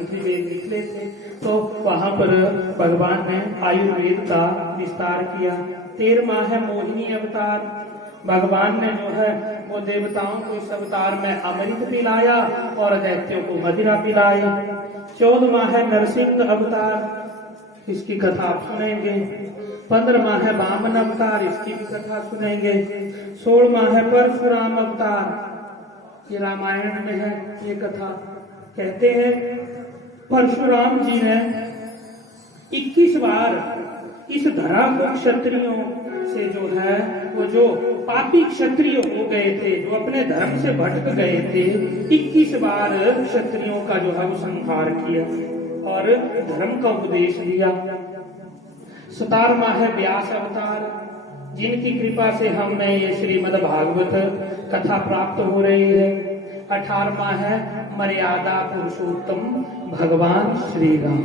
अंतिवेद निकले थे। तो वहां पर भगवान ने आयुर्वेद का विस्तार किया। 13वां है मोहिनी अवतार। भगवान ने जो है वो देवताओं को इस अवतार में अमृत पिलाया और दैत्यों को मदिरा पिलाई। 14वां है नरसिंह अवतार, इसकी कथा आप सुनेंगे। 15वां है वामन अवतार, इसकी भी कथा सुनेंगे। 16वां है परशुराम अवतार, ये रामायण में है ये कथा। कहते हैं परशुराम जी ने 21 बार इस धरा को क्षत्रियों से जो है वो जो पापी क्षत्रिय हो गए थे, जो अपने धर्म से भटक गए थे, 21 बार क्षत्रियों का जो है वो संहार किया और धर्म का उपदेश दिया। 17वां है व्यास अवतार, जिनकी कृपा से हमें ये श्रीमद् भागवत कथा प्राप्त हो रही है। 18वां है मर्यादा पुरुषोत्तम भगवान श्री राम।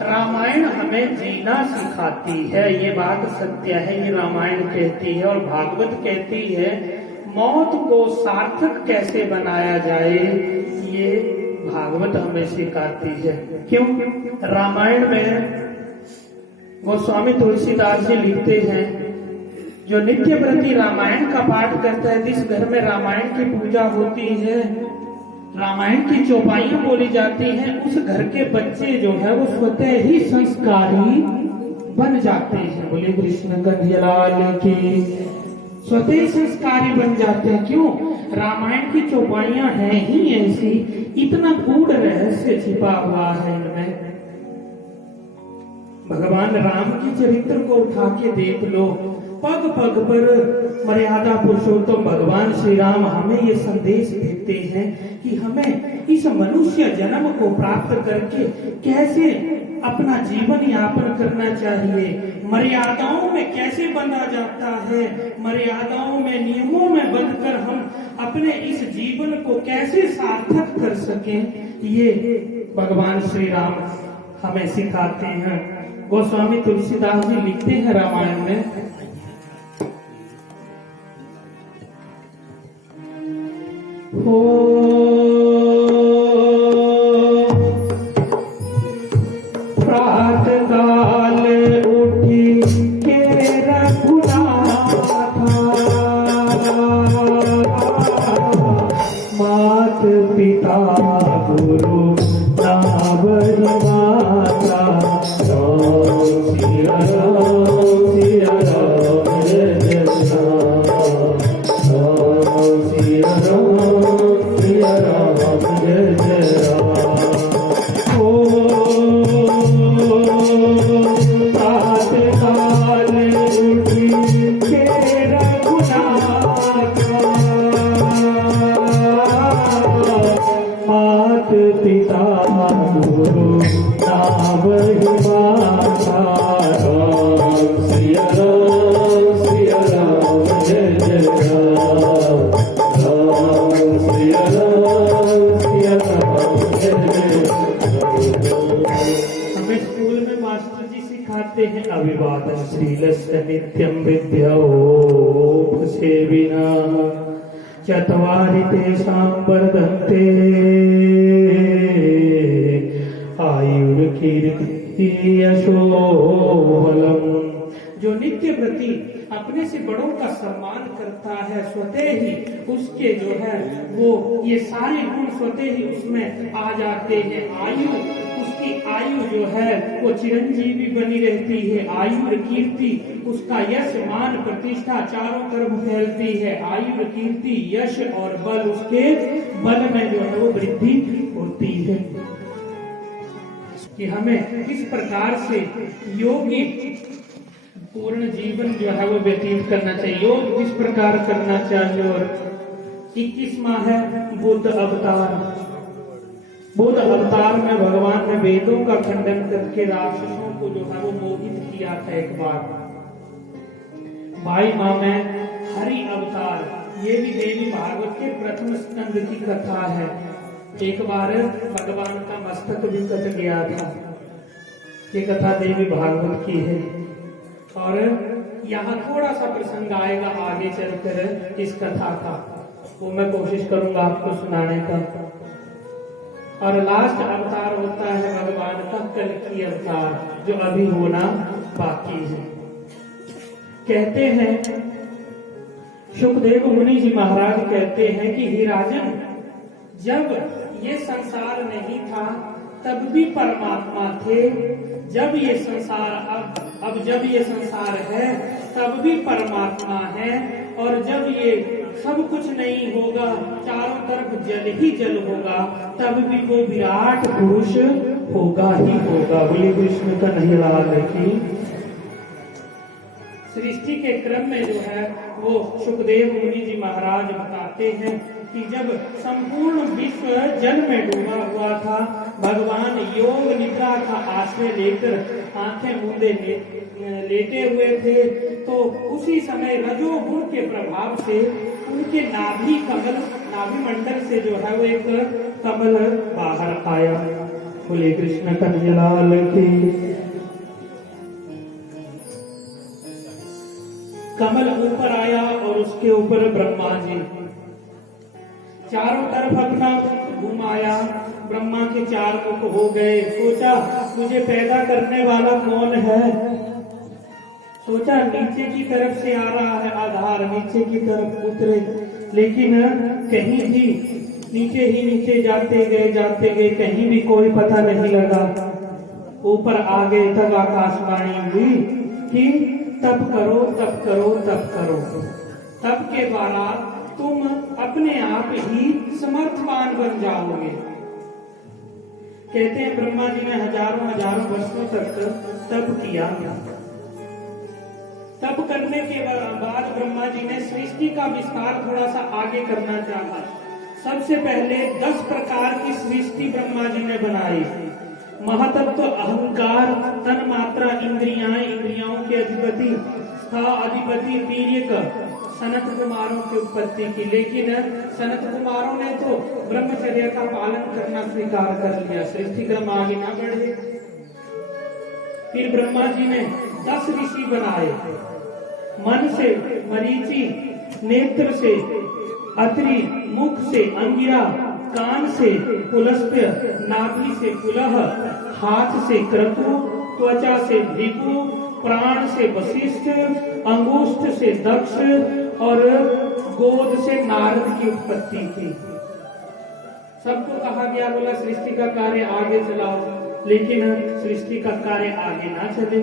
रामायण हमें जीना सिखाती है, ये बात सत्य है, ये रामायण कहती है। और भागवत कहती है मौत को सार्थक कैसे बनाया जाए, ये भागवत हमें सिखाती है। क्यों? रामायण में गोस्वामी तुलसीदास जी लिखते हैं, जो नित्य प्रति रामायण का पाठ करता है, जिस घर में रामायण की पूजा होती है, रामायण की चौपाइयां बोली जाती हैं, उस घर के बच्चे जो है वो स्वतः ही संस्कारी बन जाते हैं। बोले कृष्ण कन्हैयालाल की। स्वतः संस्कारी बन जाते हैं। क्यों? रामायण की चौपाइयां हैं ही ऐसी, इतना गूढ़ रहस्य छिपा हुआ है इनमें। भगवान राम की चरित्र को उठा के देख लो, पग पग पर मर्यादा पुरुषोत्तम भगवान श्री राम हमें ये संदेश देते हैं कि हमें इस मनुष्य जन्म को प्राप्त करके कैसे अपना जीवन यापन करना चाहिए, मर्यादाओं में कैसे बंधा जाता है, मर्यादाओं में नियमों में बंधकर हम अपने इस जीवन को कैसे सार्थक कर सकें, ये भगवान श्री राम हमें सिखाते हैं। गोस्वामी तुलसीदास जी लिखते हैं रामायण में, हो प्रात काल उठी के रघुनाथ, मात पिता गुरु नावरी माता, सिया राम सिया राम जय राम, सिया राम जय जय राम। प्रात काल उठी के रघुनाथ, मात पिता गुरु नावरी माता, सिया राम जय जय राम, सिया राम जय जय राम। हमें स्कूल में मास्टर जी सिखाते हैं, अभिवादन शीलस्य नित्यं विद्योपसेविना, चत्वारि तेषां वर्धन्ते आयुर्कीर्ति यशोबलम्। जो नित्य प्रति अपने से बड़ों का सम्मान करता है, स्वतः ही उसके जो है वो ये सारे गुण स्वतः ही उसमें आ जाते हैं। उसकी आयु जो है वो चिरंजीवी बनी रहती है। आयु कीर्ति, उसका यश मान प्रतिष्ठा चारों तरफ फैलती है। आयु कीर्ति यश और बल, उसके बल में जो है वो वृद्धि होती है। कि हमें किस प्रकार से योगी पूर्ण जीवन जो है वो व्यतीत करना चाहिए, योग किस प्रकार करना चाहिए। और 21वां है बुद्ध अवतार। बुद्ध अवतार में भगवान ने वेदों का खंडन करके राक्षसों को जो है वो मोहित किया था एक बार। 22वां में हरि अवतार, ये भी देवी भागवत के प्रथम स्कंद की कथा है। एक बार भगवान का मस्तक भी कट गया था, ये कथा देवी भागवत की है। और यहाँ थोड़ा सा प्रसंग आएगा आगे चलकर इस कथा का। वो मैं कोशिश करूंगा आपको सुनाने का। और लास्ट अवतार होता है भगवान का कल्कि अवतार, जो अभी होना बाकी है। कहते हैं सुखदेव मुनि जी महाराज कहते हैं कि हे राजन, जब ये संसार नहीं था तब भी परमात्मा थे, जब ये संसार अब जब ये संसार है तब भी परमात्मा है, और जब ये सब कुछ नहीं होगा, चारों तरफ जल ही जल होगा, तब भी वो विराट पुरुष होगा ही होगा। बोलिए कृष्ण कन्हैया की। सृष्टि के क्रम में जो है वो सुखदेव मुनि जी महाराज बताते हैं कि जब संपूर्ण विश्व जल में डूबा हुआ था, भगवान योग निद्रा का आश्रय लेकर आंखें मूंदे लेटे हुए थे, तो उसी समय रजोगुण के प्रभाव से उनके नाभि मंडल से जो है वो एक कमल बाहर आया। बोले कृष्ण कन्हैया की। कमल ऊपर आया और उसके ऊपर ब्रह्मा जी चारों तरफ अपना घुमाया। ब्रह्मा के चार मुख हो गए। सोचा मुझे पैदा करने वाला कौन है। सोचा नीचे की तरफ से आ रहा है आधार, नीचे की तरफ उतरे, लेकिन कहीं भी नीचे ही नीचे जाते गए, कहीं भी कोई पता नहीं लगा। ऊपर आ गए तब आकाशवाणी हुई कि तप करो, तप करो, तप करो। तप के द्वारा तुम अपने आप ही समर्थवान बन जाओगे। कहते हैं ब्रह्मा जी ने हजारों वर्षों तक तप किया। तप करने के बाद ब्रह्मा जी ने सृष्टि का विस्तार थोड़ा सा आगे करना चाहा। सबसे पहले 10 प्रकार की सृष्टि ब्रह्मा जी ने बनाई। महतत्व, अहंकार, तन मात्रा, इंद्रियाओं के अधिपति था, अधिपति तीर्यक, सनत कुमारों की उत्पत्ति की। लेकिन सनत कुमारों ने तो ब्रह्मचर्य का पालन करना स्वीकार कर लिया, सृष्टि क्रम आगे ना बढ़े। फिर ब्रह्मा जी ने 10 ऋषि बनाए। मन से मरीचि, नेत्र से अत्रि, मुख से अंगिरा, कान से पुलस्त्य, नाभि से पुलह, हाथ से क्रतु, त्वचा से भृगु, प्राण से वशिष्ठ, अंगुष्ठ से दक्ष और गोद से नारद की उत्पत्ति की। सबको कहा गया बोला सृष्टि का कार्य आगे चलाओ, लेकिन सृष्टि का कार्य आगे ना चले।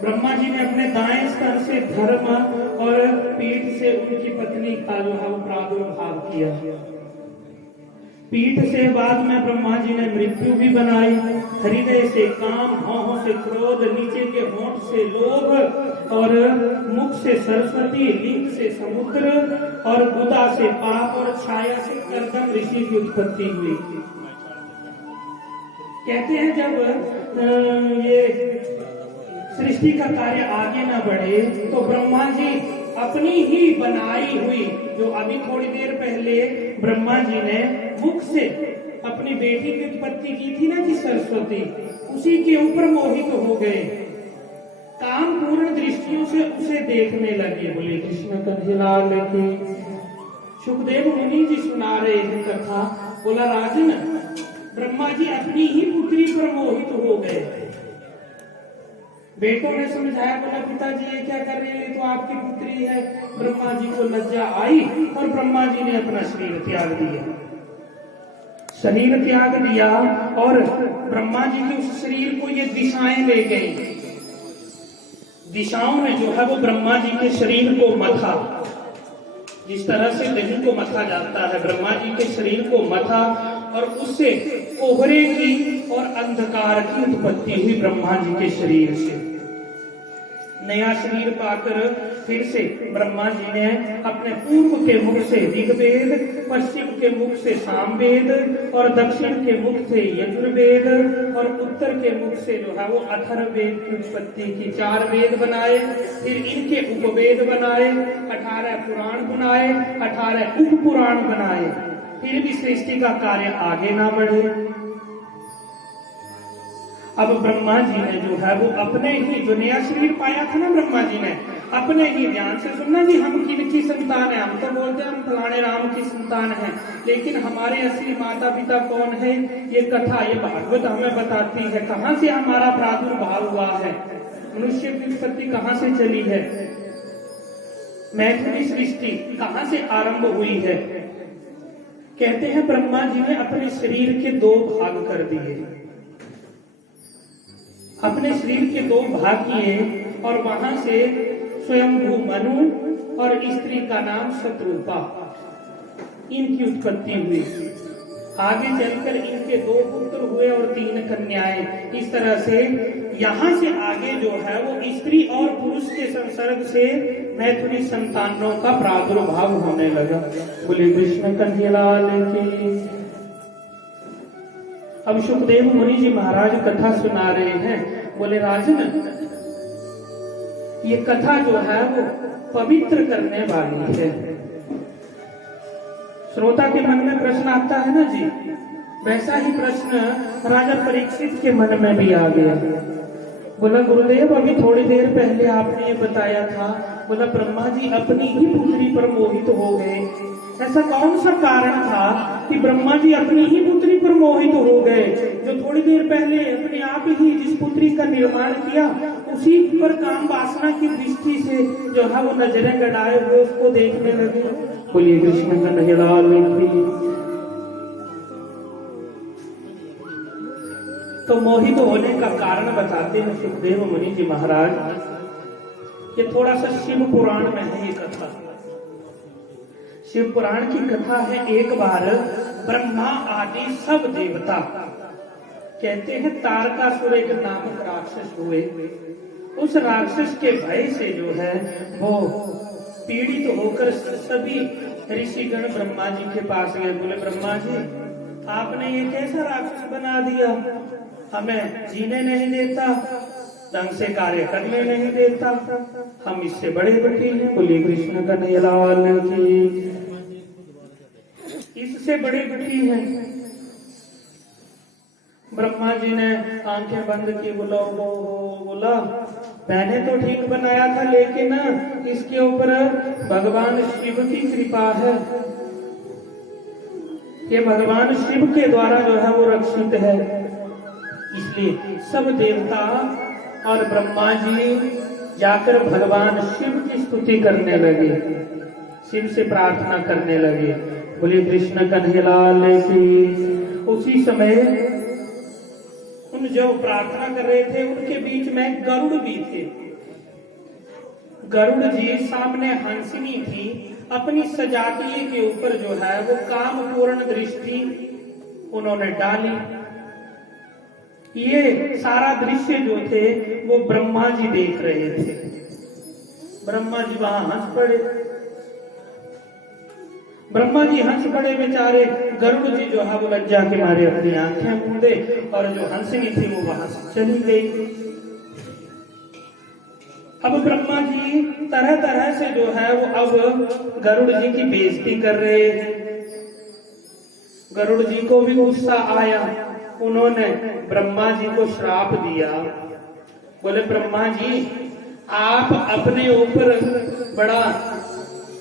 ब्रह्मा जी ने अपने दाएं स्तन से धर्म और पीठ से उनकी पत्नी का जो है वो प्रादुर्भाव किया। पीठ से बाद में ब्रह्मा जी ने मृत्यु भी बनाई। हृदय से काम, भौहों से क्रोध, नीचे के होंठ से लोभ और मुख से सरस्वती, लिंग से समुद्र और गुदा से पाप और छाया से कर्दम ऋषि की उत्पत्ति हुई। कहते हैं जब ये सृष्टि का कार्य आगे न बढ़े तो ब्रह्मा जी अपनी ही बनाई हुई, जो अभी थोड़ी देर पहले ब्रह्मा जी ने मुख से अपनी बेटी की उत्पत्ति की थी ना कि सरस्वती, उसी के ऊपर मोहित हो गए। काम पूर्ण दृष्टियों से उसे देखने लगे। बोले कृष्ण कन्हैया की। सुखदेव मुनि जी सुना रहे हैं कथा। बोला राजन, ब्रह्मा जी अपनी ही पुत्री पर मोहित हो गए। बेटों ने समझाया, बोला पिताजी ये क्या कर रहे हैं, तो आपकी पुत्री है। ब्रह्मा जी को लज्जा आई और ब्रह्मा जी ने अपना शरीर त्याग दिया। शरीर त्याग दिया और ब्रह्मा जी के उस शरीर को ये दिशाएं ले गई। दिशाओं ने जो है वो ब्रह्मा जी के शरीर को मथा, जिस तरह से दही को मथा जाता है, ब्रह्मा जी के शरीर को मथा और उससे कोहरे की और अंधकार की उत्पत्ति हुई ब्रह्मा जी के शरीर से। नया शरीर पाकर फिर से ब्रह्मा जी ने अपने पूर्व के मुख से ऋग्वेद, पश्चिम के मुख से सामवेद और दक्षिण के मुख से यजुर्वेद और उत्तर के मुख से जो है वो अथर्ववेद की उत्पत्ति की। 4 वेद बनाए, फिर इनके उपवेद बनाए, 18 पुराण बनाए, 18 उप पुराण बनाए। फिर भी सृष्टि का कार्य आगे ना बढ़े। अब ब्रह्मा जी ने जो है वो अपने ही जो नया शरीर पाया था ना ब्रह्मा जी ने, अपने ही ध्यान से सुनना जी, हम किनकी संतान है। हम तो बोलते हैं हम फलाने राम की संतान है, लेकिन हमारे असली माता पिता कौन है, ये कथा, ये भागवत हमें बताती है कहाँ से हमारा प्रादुर्भाव हुआ है, मनुष्य की उत्पत्ति कहाँ से चली है, मैथिली सृष्टि कहाँ से आरंभ हुई है। कहते हैं ब्रह्मा जी ने अपने शरीर के 2 भाग कर दिए, अपने शरीर के 2 भाग किए और वहां से स्वयंभू मनु और स्त्री का नाम शत्रुपा, इनकी उत्पत्ति हुई। आगे चलकर इनके 2 पुत्र हुए और 3 कन्याएं। इस तरह से यहाँ से आगे जो है वो स्त्री और पुरुष के संसर्ग से मैथुनी संतानों का प्रादुर्भाव होने लगा। बोले कृष्ण कन्हैया लाल की। अब सुखदेव मुनि जी महाराज कथा सुना रहे हैं। बोले राजन, ये कथा जो है वो पवित्र करने वाली है। श्रोता के मन में प्रश्न आता है ना जी, वैसा ही प्रश्न राजा परीक्षित के मन में भी आ गया। बोला गुरुदेव, अभी थोड़ी देर पहले आपने ये बताया था, बोला ब्रह्मा जी अपनी ही पुत्री पर मोहित हो गए। ऐसा कौन सा कारण था कि ब्रह्मा जी अपनी ही पुत्री पर मोहित हो गए, जो थोड़ी देर पहले अपने आप ही जिस पुत्री का निर्माण किया उसी पर काम वासना की दृष्टि से जो है वो नजरें गड़ाए हुए उसको देखने लगे। बोलिए कृष्ण कन्हैया लाल की। तो मोहित होने का कारण बताते हैं सुखदेव मुनि जी महाराज। ये थोड़ा सा शिव पुराण में है ये कथा। शिव पुराण की कथा है। एक बार ब्रह्मा आदि सब देवता, कहते हैं तारकासुर एक नामक राक्षस हुए। उस राक्षस के भय से जो है वो पीड़ित होकर सभी ऋषिगण ब्रह्मा जी के पास गए। बोले ब्रह्मा जी, आपने ये कैसा राक्षस बना दिया, हमें जीने नहीं देता, ढंग से कार्य करने नहीं देता, हम इससे बड़े दुखी हैं। बोलिए कृष्ण कन्हैया लाल की। इससे बड़े दुखी हैं। ब्रह्मा जी ने आंखें बंद की। बोला मैंने तो ठीक बनाया था, लेकिन इसके ऊपर भगवान शिव की कृपा है। ये भगवान शिव के द्वारा जो है वो रक्षित है। इसलिए सब देवता और ब्रह्मा जी जाकर भगवान शिव की स्तुति करने लगे, शिव से प्रार्थना करने लगे। बोले कृष्ण कन्हैया लाल की। उसी समय उन जो प्रार्थना कर रहे थे उनके बीच में गरुड़ भी थे। गरुड़ जी सामने हंसिनी थी। अपनी सजातीय के ऊपर जो है वो काम पूर्ण दृष्टि उन्होंने डाली। ये सारा दृश्य जो थे वो ब्रह्मा जी देख रहे थे। ब्रह्मा जी वहां हंस पड़े। ब्रह्मा जी हंस पड़े बेचारे। गरुड़ जी जो है वो लज्जा के मारे अपनी आंखें मूंदे और जो हंसनी थी वो वहां से चली गई। अब ब्रह्मा जी तरह तरह से जो है वो अब गरुड़ जी की बेइज्जती कर रहे हैं। गरुड़ जी को भी गुस्सा आया। उन्होंने ब्रह्मा जी को श्राप दिया। बोले ब्रह्मा जी, आप अपने ऊपर बड़ा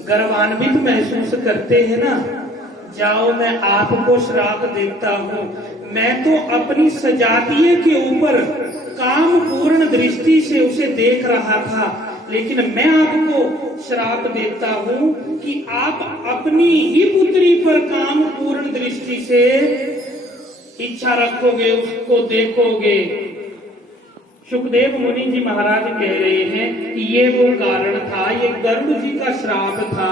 गर्वान्वित महसूस करते हैं ना, जाओ मैं आपको श्राप देता हूँ। मैं तो अपनी सजातीय के ऊपर काम पूर्ण दृष्टि से उसे देख रहा था, लेकिन मैं आपको श्राप देता हूँ कि आप अपनी ही पुत्री पर काम पूर्ण दृष्टि से इच्छा रखोगे, उसको देखोगे। सुखदेव मुनि जी महाराज कह रहे हैं कि ये वो कारण था, ये गरुड़ जी का श्राप था,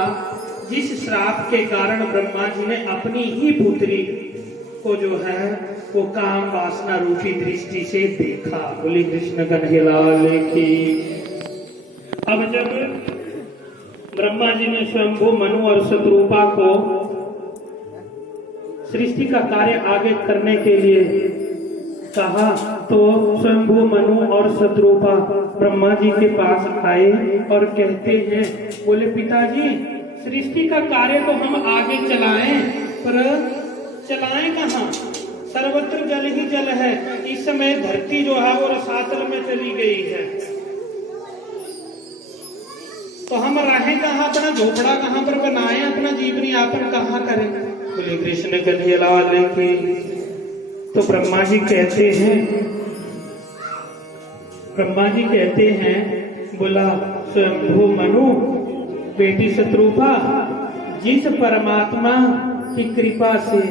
जिस श्राप के कारण ब्रह्मा जी ने अपनी ही पुत्री को जो है वो काम वासना रूपी दृष्टि से देखा। बोले कृष्ण कन्हैया लाल की। अब जब ब्रह्मा जी ने स्वयंभू मनु और शत्रुपा को सृष्टि का कार्य आगे करने के लिए कहा, तो स्वयंभू मनु और शत्रुपा ब्रह्मा जी के पास आए और कहते हैं, बोले पिताजी, सृष्टि का कार्य तो हम आगे चलाएं, पर चलाएं कहाँ? सर्वत्र जल ही जल है। इस समय धरती जो है वो रसातल में चली गई है। तो हम रहें कहाँ, अपना झोपड़ा कहाँ पर बनाए, अपना जीवन यापन कहाँ करें। बोले कृष्ण कन्हैया लाल की। तो ब्रह्मा जी कहते हैं बोला स्वयंभू मनु बेटी शत्रुपा, जिस परमात्मा की कृपा से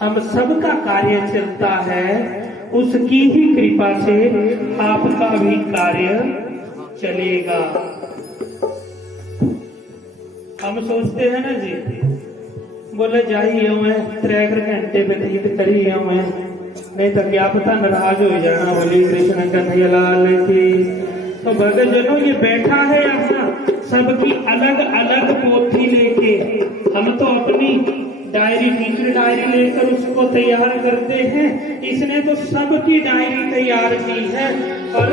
हम सबका कार्य चलता है, उसकी ही कृपा से आपका भी कार्य चलेगा। हम सोचते हैं ना जी, बोले जाइए मैं 3 घंटे व्यतीत करिए मैं, नहीं तो क्या पता नाराज हो जाना। बोली कृष्ण कन्हैया लाल की। तो भक्तजनों ये बैठा है यहाँ सबकी अलग अलग पोथी लेके, हम तो अपनी डायरी टीचर डायरी लेकर उसको तैयार करते हैं, इसने तो सबकी डायरी तैयार की है और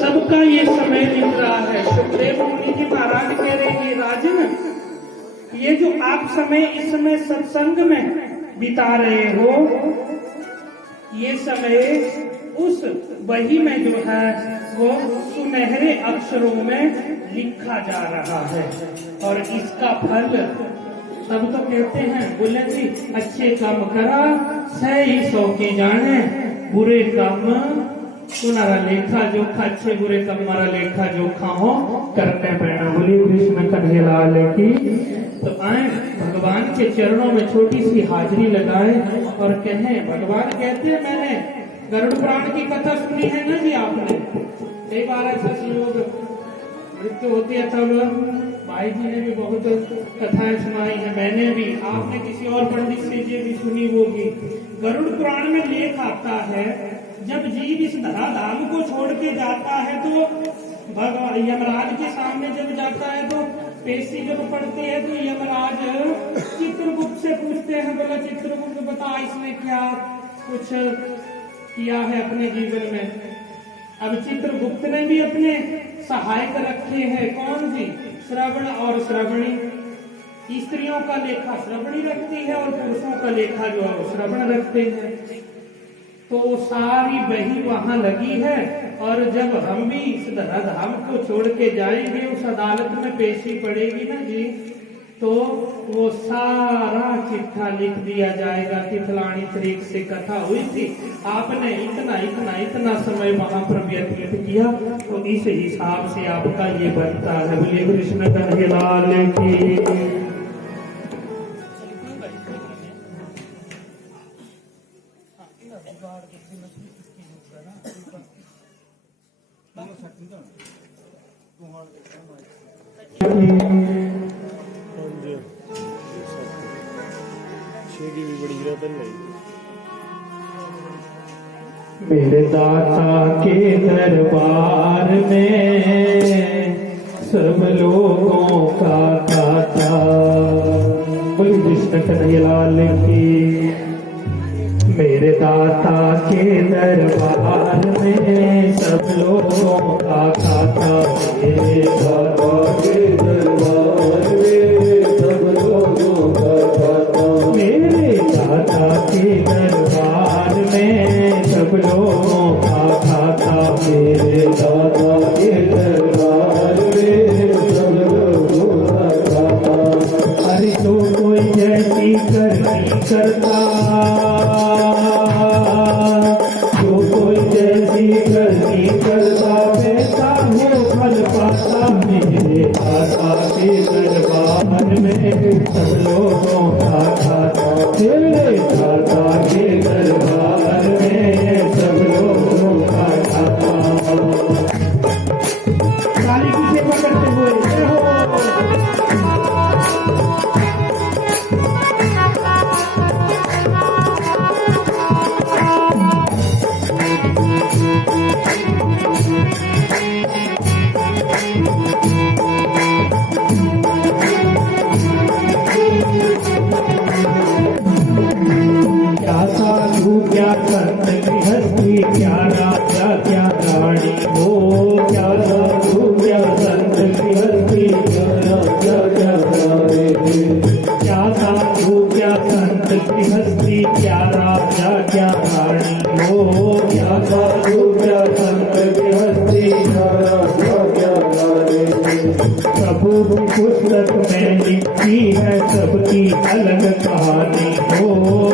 सबका ये समय लिख रहा है। सुखदेव मुनि जी महाराज कह रहे हैं राजन, ये जो आप समय इस समय सत्संग में बिता रहे हो, ये समय उस वही में जो है वो सुनहरे अक्षरों में लिखा जा रहा है और इसका फल सब तो कहते हैं, बोले जी अच्छे काम करा 100 के जाने, बुरे काम तुम्हारा लेखा जोखा, अच्छे बुरे काम हमारा लेखा जोखा हो करने पैना। बोली कृष्ण कन्हैया लाल की। तो आए भगवान के चरणों में छोटी सी हाजिरी लगाए और कहें, भगवान कहते हैं मैंने गरुड़ पुराण की कथा सुनी है ना जी आपने, कई बार ऐसा लोग मृत्यु होती है तब भाई जी ने भी बहुत कथाएं सुनाई है, मैंने भी, आपने किसी और पंडित से ये भी सुनी होगी। गरुड़ पुराण में लेख आता है, जब जीव इस धराधाम को छोड़ के जाता है तो यमराज के सामने जब जाता है तो पेशी जब पड़ती है तो यमराज चित्रगुप्त से पूछते हैं, बोला चित्रगुप्त बता इसने क्या कुछ किया है अपने जीवन में। अब चित्रगुप्त ने भी अपने सहायक रखे हैं, कौन जी, श्रवण और श्रवणी। स्त्रियों का लेखा श्रवणी रखती है और पुरुषों का लेखा जो है श्रवण रखते हैं। तो सारी बही वहां लगी है और जब हम भी इस धराधाम को छोड़ के जाएंगे, उस अदालत में पेशी पड़ेगी ना जी, तो वो सारा चिट्ठा लिख दिया जाएगा कि फलानी तारीख से कथा हुई थी, आपने इतना इतना इतना समय वहां पर व्यतीत किया, तो इस हिसाब से आपका ये बनता है। बोले कृष्ण कन्हैया लाल की। मेरे दाता के दरबार में सब लोगों का दाता। बोली कृष्ण कन्हैया लाल की। मेरे दाता के दरबार में सब लोगों का दाता। मेरे दाता के दरबार में सब लोगों का दाता। मेरे दाता के दरबार में सब लोगों का दाता। मेरे दाता के दरबार में सब लोगों का दाता। अरे तो कोई जैसी करनी करता, जो कोई जैसी करनी करता, पैसा हो फल पाता। मेरे दाता के दरबार में सब लोगों का दाता। मेरे दाता के दरबार में सब लोगों का दाता। काली की सेवा करते हुए क्या संत गृहस्थी, क्या राजा क्या रानी हो। क्या साधु क्या संत गृहस्थी, क्या राजा क्या रानी। क्या साधु क्या संत गृहस्थी, क्या राजा क्या रानी हो। क्या साधु क्या संत गृहस्थी, क्या राजा क्या रानी। कहानी हो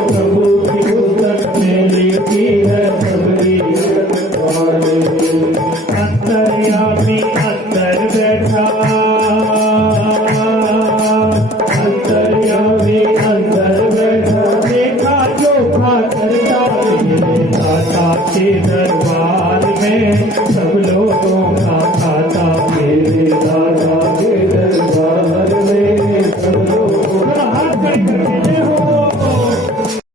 प्रभु की उस में लिखी है सबरी कहानी।